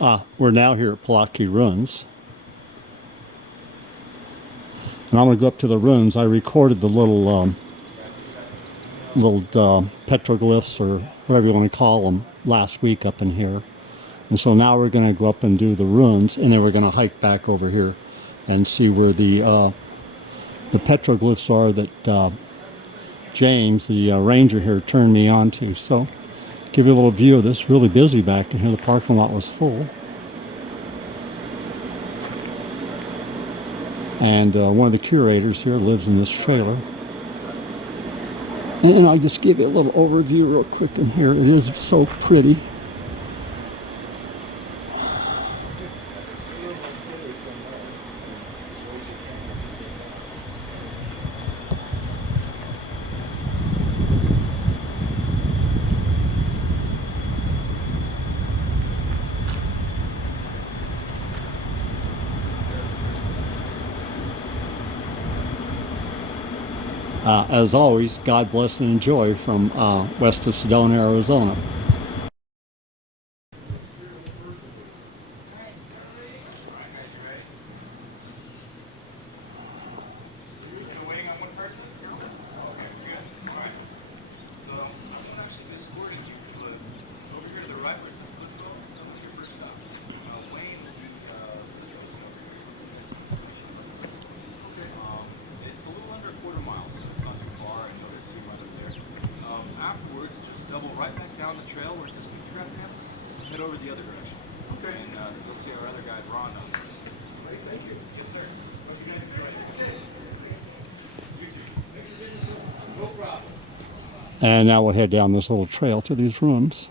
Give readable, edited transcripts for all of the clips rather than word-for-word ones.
We're now here at Palatki Ruins. And I'm going to go up to the ruins. I recorded the little petroglyphs, or whatever you want to call them, last week up in here. And so now we're going to go up and do the ruins, and then we're going to hike back over here and see where the petroglyphs are that James, the ranger here, turned me on to. So give you a little view of this. Really busy back in here. The parking lot was full. And one of the curators here lives in this trailer. And I'll just give you a little overview real quick in here. It is so pretty. As always, God bless and enjoy from west of Sedona, Arizona. Afterwards, just double right back down the trail where it says Picture Graph now, head over the other direction. Okay. And you'll see our other guide, Ron. Thank you. Yes, sir. Hope you guys enjoy it. You too. No problem. And now we'll head down this little trail to these ruins.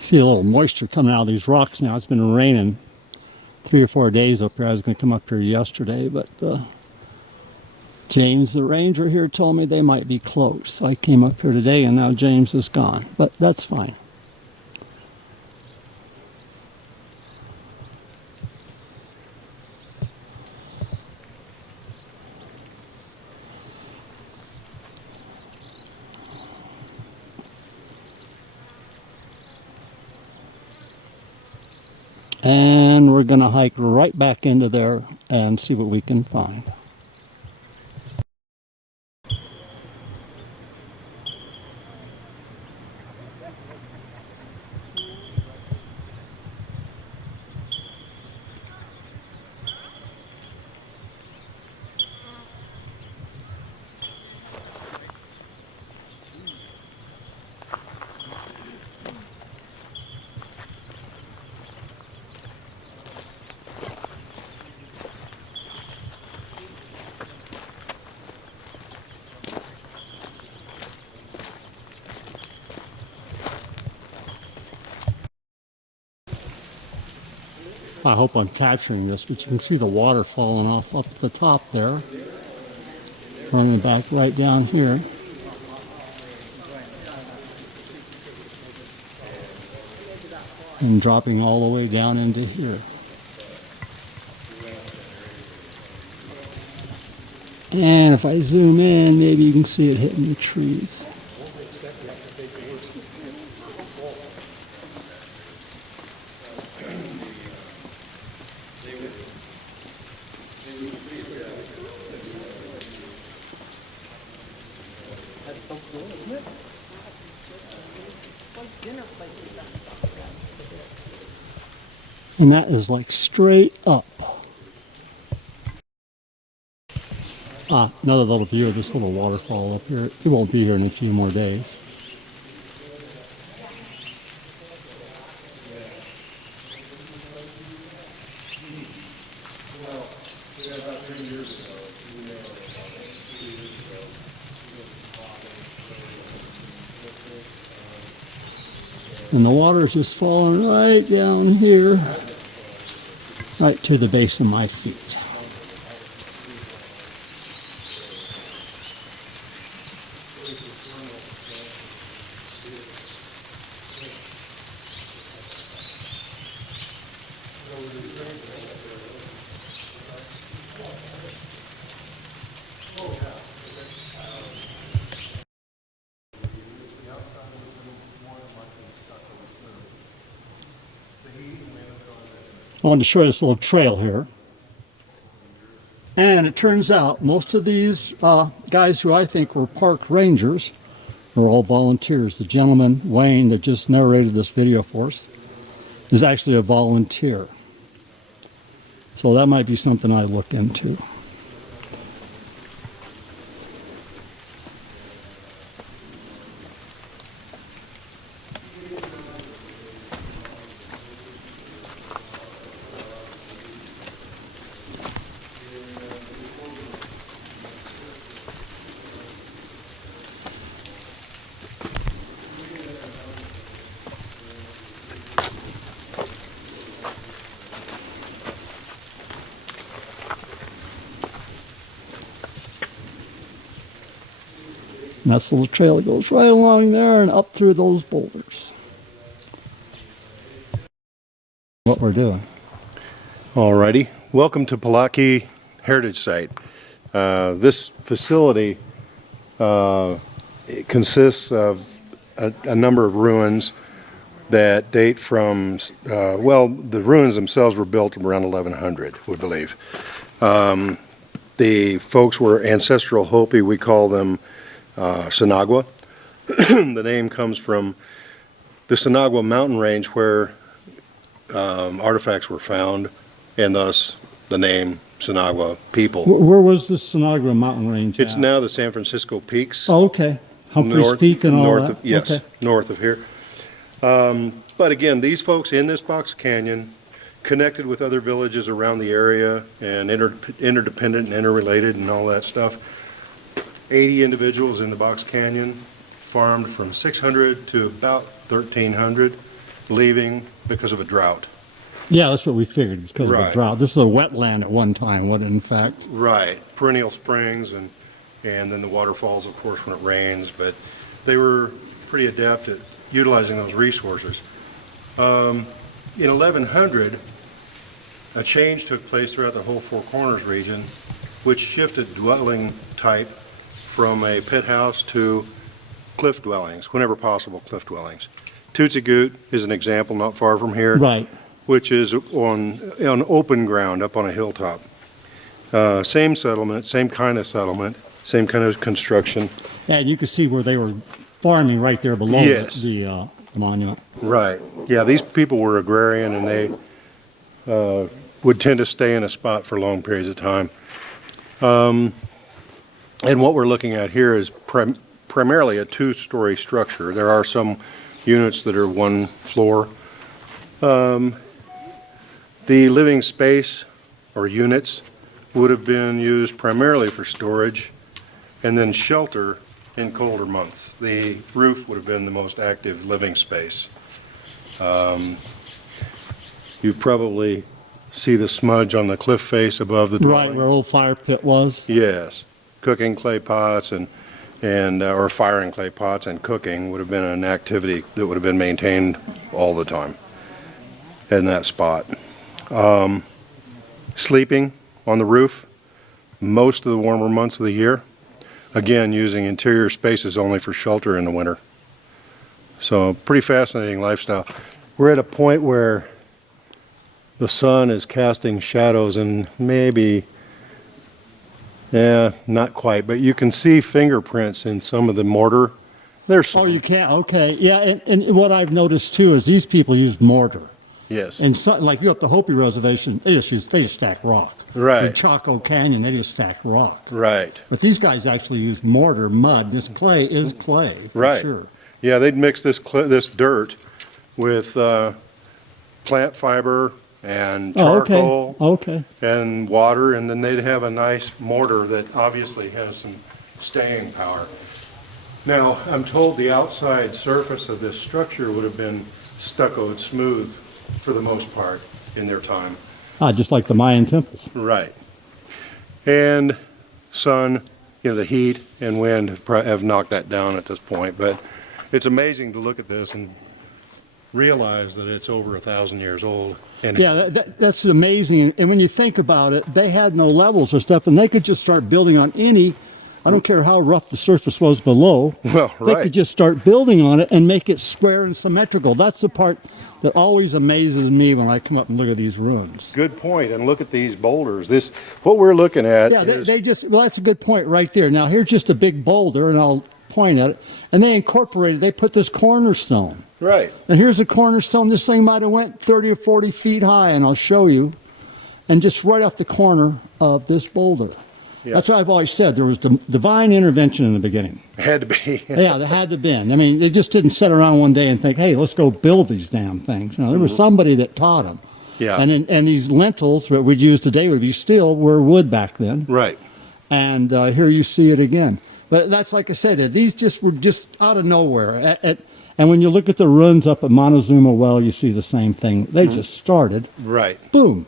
See a little moisture coming out of these rocks now. It's been raining 3 or 4 days up here. I was going to come up here yesterday, but James, the ranger here, told me they might be closed. So I came up here today, and now James is gone. But that's fine. And we're going to hike right back into there and see what we can find. I hope I'm capturing this, but you can see the water falling off up the top there. Running back right down here. And dropping all the way down into here. And if I zoom in, maybe you can see it hitting the trees. That's so cool, isn't it? And that is like straight up. Another little view of this little waterfall up here. It won't be here in a few more days. And the water is just falling right down here, right to the base of my feet. I wanted to show you this little trail here. And it turns out most of these guys who I think were park rangers are all volunteers. The gentleman, Wayne, that just narrated this video for us is actually a volunteer. So that might be something I look into. And that's the little trail that goes right along there and up through those boulders. What we're doing. Alrighty, welcome to Palatki Heritage Site. This facility it consists of a number of ruins that date from, well, the ruins themselves were built around 1100, we believe. The folks were ancestral Hopi, we call them Sinagua. The name comes from the Sinagua mountain range where artifacts were found, and thus the name Sinagua people. Where was the Sinagua mountain range It's at? now the San Francisco Peaks. Oh, okay. Humphreys Peak and all north that? Of, yes, Okay. north of here. But again, these folks in this box canyon connected with other villages around the area and interdependent and interrelated and all that stuff. 80 individuals in the box canyon, farmed from 600 to about 1,300, leaving because of a drought. Yeah, that's what we figured. It's because of Right. the drought. This is a wetland at one time, what in fact. Right, perennial springs and then the waterfalls, of course, when it rains, but they were pretty adept at utilizing those resources. In 1100, a change took place throughout the whole Four Corners region, which shifted dwelling type from a pit house to cliff dwellings, whenever possible, cliff dwellings. Tootsie Goot is an example not far from here, Right. which is on open ground up on a hilltop. Same settlement, same kind of settlement, same kind of construction. And you can see where they were farming right there below Yes. the monument. Right. Yeah, these people were agrarian and they would tend to stay in a spot for long periods of time. And what we're looking at here is primarily a two-story structure. There are some units that are one floor. The living space or units would have been used primarily for storage and then shelter in colder months. The roof would have been the most active living space. You probably see the smudge on the cliff face above the dwelling. Right, where old fire pit was. Yes, cooking clay pots and or firing clay pots and cooking would have been an activity that would have been maintained all the time in that spot. Sleeping on the roof most of the warmer months of the year, again using interior spaces only for shelter in the winter. So pretty fascinating lifestyle. We're at a point where the sun is casting shadows and maybe, yeah, not quite, but you can see fingerprints in some of the mortar. There's some. Oh, you can't? Okay. Yeah, and what I've noticed too is these people used mortar. Yes. And so, like you up the Hopi Reservation, they just stack rock. Right. In Chaco Canyon, they just stack rock. Right. But these guys actually used mortar, mud. This clay is clay, for Right. sure. Yeah, they'd mix this dirt with plant fiber and charcoal Oh, okay. and water, and then they'd have a nice mortar that obviously has some staying power. Now, I'm told the outside surface of this structure would have been stuccoed smooth for the most part in their time. Just like the Mayan temples. Right. And sun, the heat and wind have knocked that down at this point, but it's amazing to look at this and realize that it's over 1,000 years old. And Yeah, that's amazing. And when you think about it, they had no levels or stuff, and they could just start building on any I don't care how rough the surface was below. Well, They right. could just start building on it and make it square and symmetrical. That's the part that always amazes me when I come up and look at these ruins. Good point. And look at these boulders. What we're looking at Yeah, is they just, well, that's a good point right there. Now, here's just a big boulder, and I'll point at it. And they incorporated, they put this cornerstone. right. And here's a cornerstone. This thing might have went 30 or 40 feet high, and I'll show you. And just right off the corner of this boulder. Yeah. That's what I've always said. There was divine intervention in the beginning. Had to be. Yeah, there had to been. I mean, they just didn't sit around one day and think, hey, let's go build these damn things. You know, there was somebody that taught them. Yeah. And these lintels, what we'd use today would be steel, were wood back then. Right. And here you see it again. But that's like I said, these just were just out of nowhere. And when you look at the ruins up at Montezuma Well, you see the same thing. They just started, Right. boom.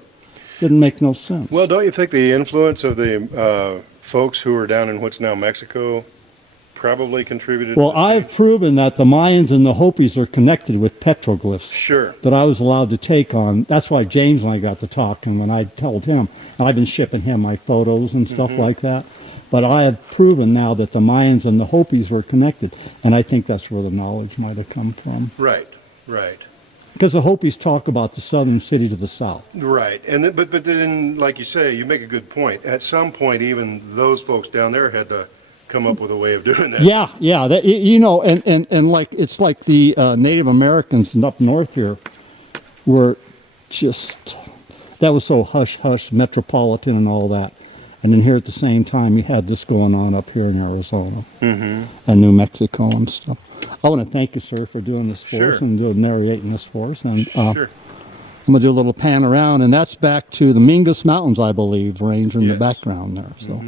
Didn't make no sense. Well, don't you think the influence of the folks who are down in what's now Mexico probably contributed? Well, to the I've change? proven that the Mayans and the Hopis are connected with petroglyphs Sure. that I was allowed to take on. That's why James and I got to talk, and when I told him, and I've been shipping him my photos and stuff like that. But I have proven now that the Mayans and the Hopis were connected, and I think that's where the knowledge might have come from. Right. Right. Because the Hopis talk about the southern city to the south. Right. And then, but then, like you say, you make a good point. At some point, even those folks down there had to come up with a way of doing that. Yeah, yeah. That, you know, and like it's like the Native Americans up north here were just, that was so hush hush, metropolitan and all that. And then here at the same time, you had this going on up here in Arizona and New Mexico and stuff. I want to thank you, sir, for doing this for us Sure. and narrating this for us. And Sure. I'm going to do a little pan around, and that's back to the Mingus Mountains, I believe, range in the Yes. background there. So,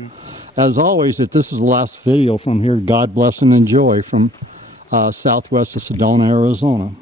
as always, if this is the last video from here, God bless and enjoy from southwest of Sedona, Arizona.